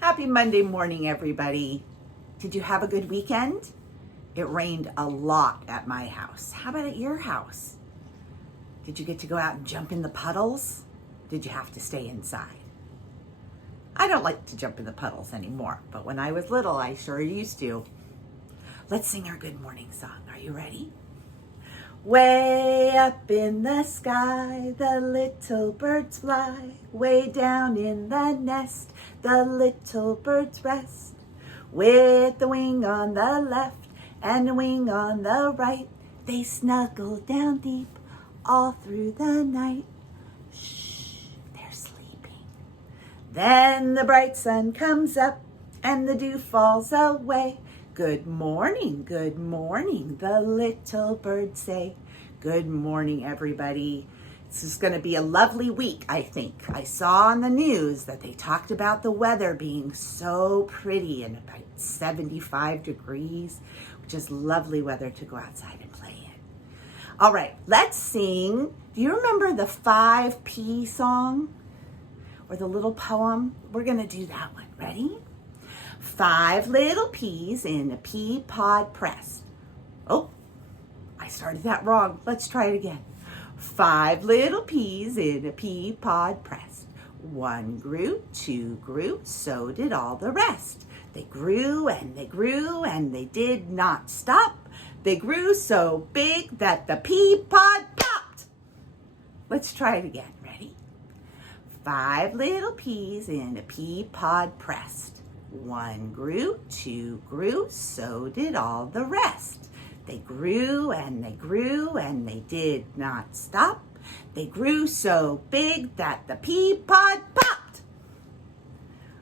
Happy Monday morning, everybody. Did you have a good weekend? It rained a lot at my house. How about at your house? Did you get to go out and jump in the puddles? Did you have to stay inside? I don't like to jump in the puddles anymore, but when I was little, I sure used to. Let's sing our good morning song. Are you ready? Way up in the sky, the little birds fly. Way down in the nest, the little birds rest. With the wing on the left and a wing on the right, they snuggle down deep all through the night. Shh, they're sleeping. Then the bright sun comes up and the dew falls away. Good morning, the little birds say. Good morning, everybody. This is going to be a lovely week, I think. I saw on the news that they talked about the weather being so pretty and about 75 degrees, which is lovely weather to go outside and play in. All right, let's sing. Do you remember the 5P song or the little poem? We're going to do that one. Ready? 5 little peas in a pea pod pressed. Oh, I started that wrong. Let's try it again. 5 little peas in a pea pod pressed. 1 grew, 2 grew, so did all the rest. They grew and they grew and they did not stop. They grew so big that the pea pod popped. Let's try it again. Ready? 5 little peas in a pea pod pressed. 1 grew, 2 grew, so did all the rest. They grew and they grew and they did not stop. They grew so big that the pea pod popped.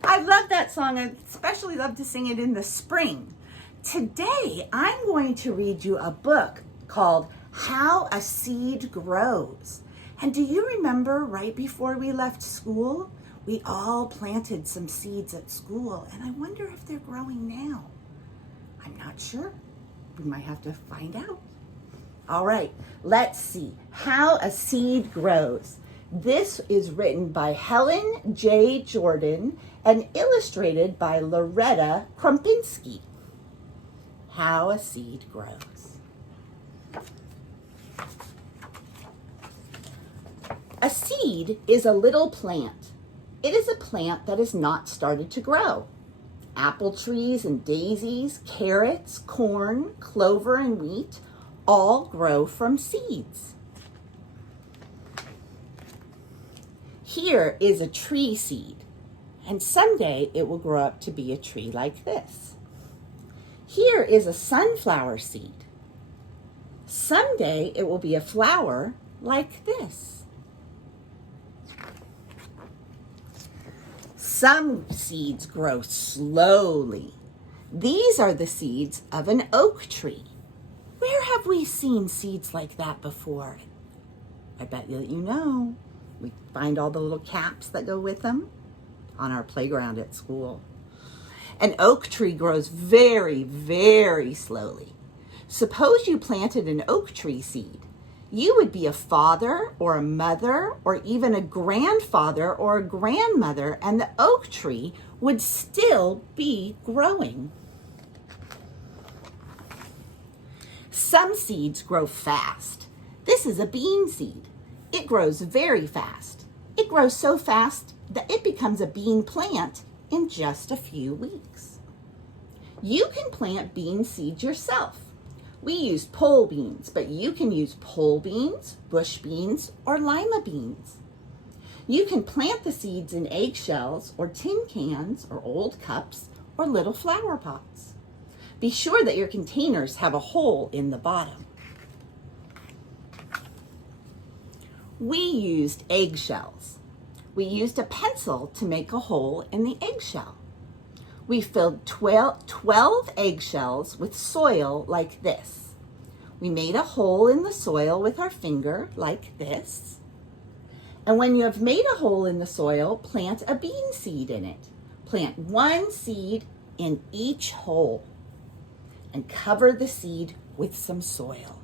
I love that song. I especially love to sing it in the spring. Today, I'm going to read you a book called How a Seed Grows. And do you remember right before we left school, we all planted some seeds at school, and I wonder if they're growing now. I'm not sure. We might have to find out. All right, let's see. How a Seed Grows. This is written by Helene J. Jordan and illustrated by Loretta Krupinski. How a Seed Grows. A seed is a little plant. It is a plant that has not started to grow. Apple trees and daisies, carrots, corn, clover, and wheat all grow from seeds. Here is a tree seed, and someday it will grow up to be a tree like this. Here is a sunflower seed. Someday it will be a flower like this. Some seeds grow slowly. These are the seeds of an oak tree. Where have we seen seeds like that before? I bet you know. We find all the little caps that go with them on our playground at school. An oak tree grows very, very slowly. Suppose you planted an oak tree seed. You would be a father or a mother or even a grandfather or a grandmother, and the oak tree would still be growing. Some seeds grow fast. This is a bean seed. It grows very fast. It grows so fast that it becomes a bean plant in just a few weeks. You can plant bean seeds yourself. We use pole beans, but you can use pole beans, bush beans, or lima beans. You can plant the seeds in eggshells or tin cans or old cups or little flower pots. Be sure that your containers have a hole in the bottom. We used eggshells. We used a pencil to make a hole in the eggshell. We filled 12 eggshells with soil like this. We made a hole in the soil with our finger like this. And when you have made a hole in the soil, plant a bean seed in it. Plant 1 seed in each hole and cover the seed with some soil.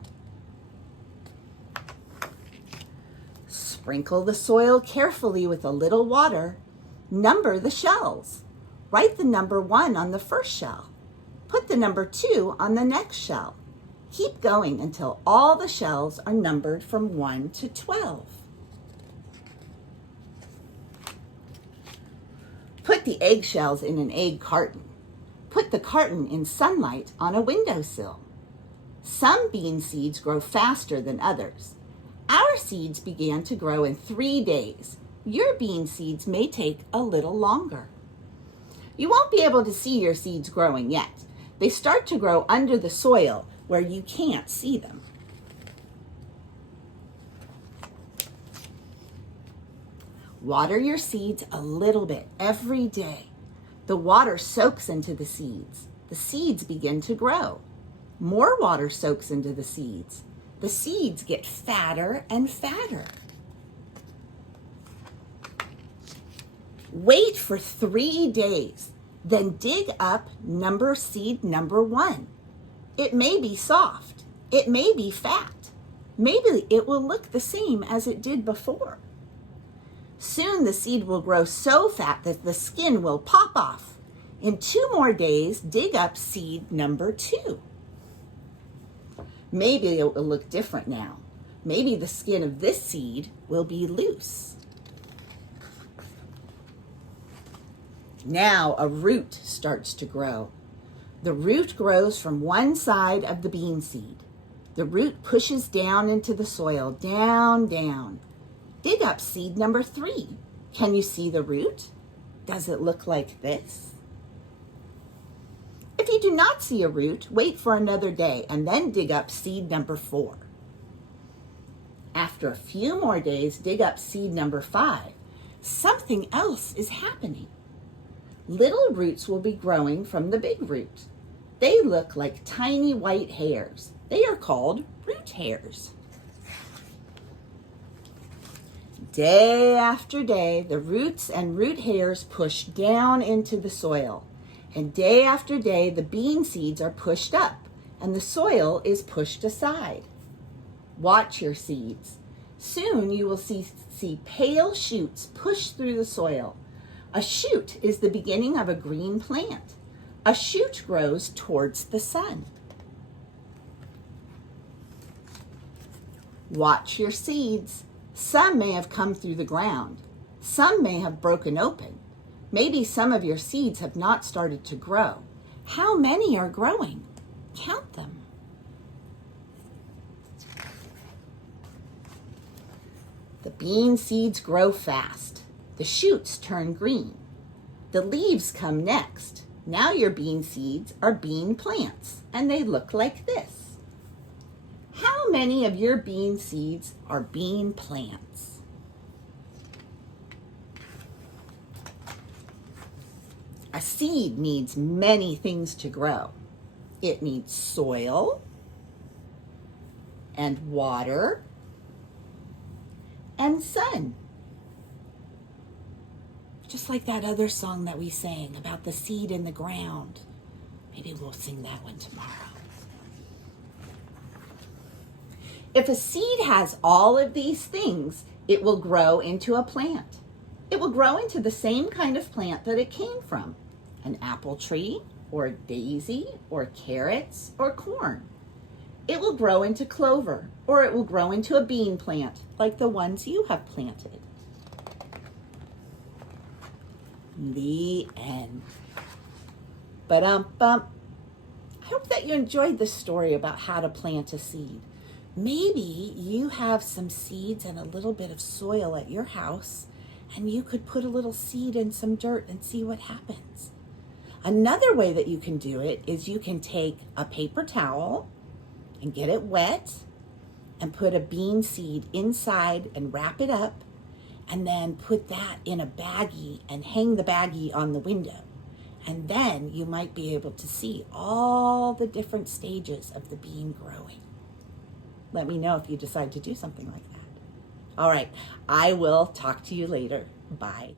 Sprinkle the soil carefully with a little water. Number the shells. Write the number 1 on the first shell. Put the number 2 on the next shell. Keep going until all the shells are numbered from 1 to 12. Put the eggshells in an egg carton. Put the carton in sunlight on a windowsill. Some bean seeds grow faster than others. Our seeds began to grow in 3 days. Your bean seeds may take a little longer. You won't be able to see your seeds growing yet. They start to grow under the soil where you can't see them. Water your seeds a little bit every day. The water soaks into the seeds. The seeds begin to grow. More water soaks into the seeds. The seeds get fatter and fatter. Wait for 3 days, then dig up seed number 1. It may be soft. It may be fat. Maybe it will look the same as it did before. Soon the seed will grow so fat that the skin will pop off. In 2 more days, dig up seed number 2. Maybe it will look different now. Maybe the skin of this seed will be loose. Now a root starts to grow. The root grows from one side of the bean seed. The root pushes down into the soil, down, down. Dig up seed number 3. Can you see the root? Does it look like this? If you do not see a root, wait for another day and then dig up seed number 4. After a few more days, dig up seed number 5. Something else is happening. Little roots will be growing from the big root. They look like tiny white hairs. They are called root hairs. Day after day, the roots and root hairs push down into the soil. And day after day, the bean seeds are pushed up and the soil is pushed aside. Watch your seeds. Soon you will see pale shoots push through the soil. A shoot is the beginning of a green plant. A shoot grows towards the sun. Watch your seeds. Some may have come through the ground. Some may have broken open. Maybe some of your seeds have not started to grow. How many are growing? Count them. The bean seeds grow fast. The shoots turn green. The leaves come next. Now your bean seeds are bean plants, and they look like this. How many of your bean seeds are bean plants? A seed needs many things to grow. It needs soil and water and sun. Just like that other song that we sang about the seed in the ground. Maybe we'll sing that one tomorrow. If a seed has all of these things, it will grow into a plant. It will grow into the same kind of plant that it came from. An apple tree, or a daisy, or carrots, or corn. It will grow into clover, or it will grow into a bean plant, like the ones you have planted. The end. Ba-dum-bum. I hope that you enjoyed this story about how to plant a seed. Maybe you have some seeds and a little bit of soil at your house, and you could put a little seed in some dirt and see what happens. Another way that you can do it is you can take a paper towel and get it wet and put a bean seed inside and wrap it up, and then put that in a baggie and hang the baggie on the window. And then you might be able to see all the different stages of the bean growing. Let me know if you decide to do something like that. All right, I will talk to you later. Bye.